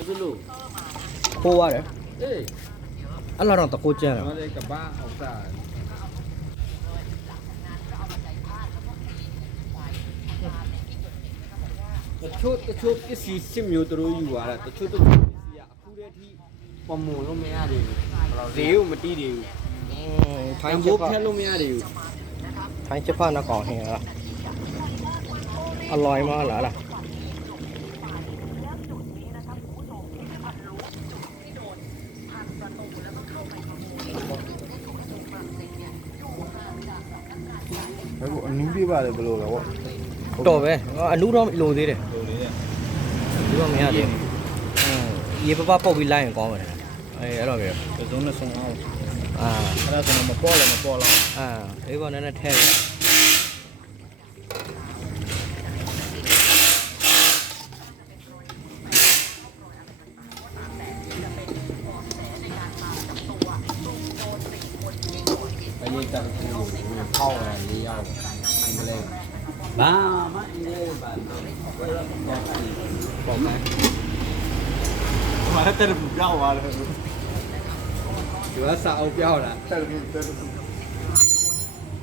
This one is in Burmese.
Aduh lu. ခိုးရတယ် Eh, အဲ့လောက်တော့တကိုးကျန်းတာ mau dari kebak, usah. တချို့တချို့ပစ္စည်းစစ်မျိုးတို့ယူလာတာတချို့တချို့ပစ္စည်းကအခုတည်းထိပမုံလို့မရသေးဘူးဈေးကိုမတိသေးဘူးထိုင်းချစ်ဖဘိုးဖက်လို့မရသေးဘူးထိုင်းချစ်ဖနကောင်ဟင်လားအလွိုင်းမလားလား ဘယ်ကိုအနူးပြပါလေဘယ်လိုလဲဗောတော်ပဲအနူးတော့လိုသေးတယ်လိုလေးတဲ့ဒီတော့မရသေးဘူးอืมရေပပပုတ်ပြီးလိုက်ရင်ကောင်းတယ်အေးအဲ့တော့ပဲဒီစုံနဲ့ဆုံးအောင်အာအဲ့ဒါဆိုတော့မပေါ်လည်းမပေါ်တော့အာဒီဘောနည်းနည်းထဲ တယ်အရင်တက်ကူဟောင်းလာလေးရောက်မလဲဘာမှအင်းလေးဘာတော့ပေါ့မယ်မတက်ဘူးပြောင်းသွားတယ်ဒီကစာအုပ်ပြောင်းလာတက်ဘူးတက်ဘူး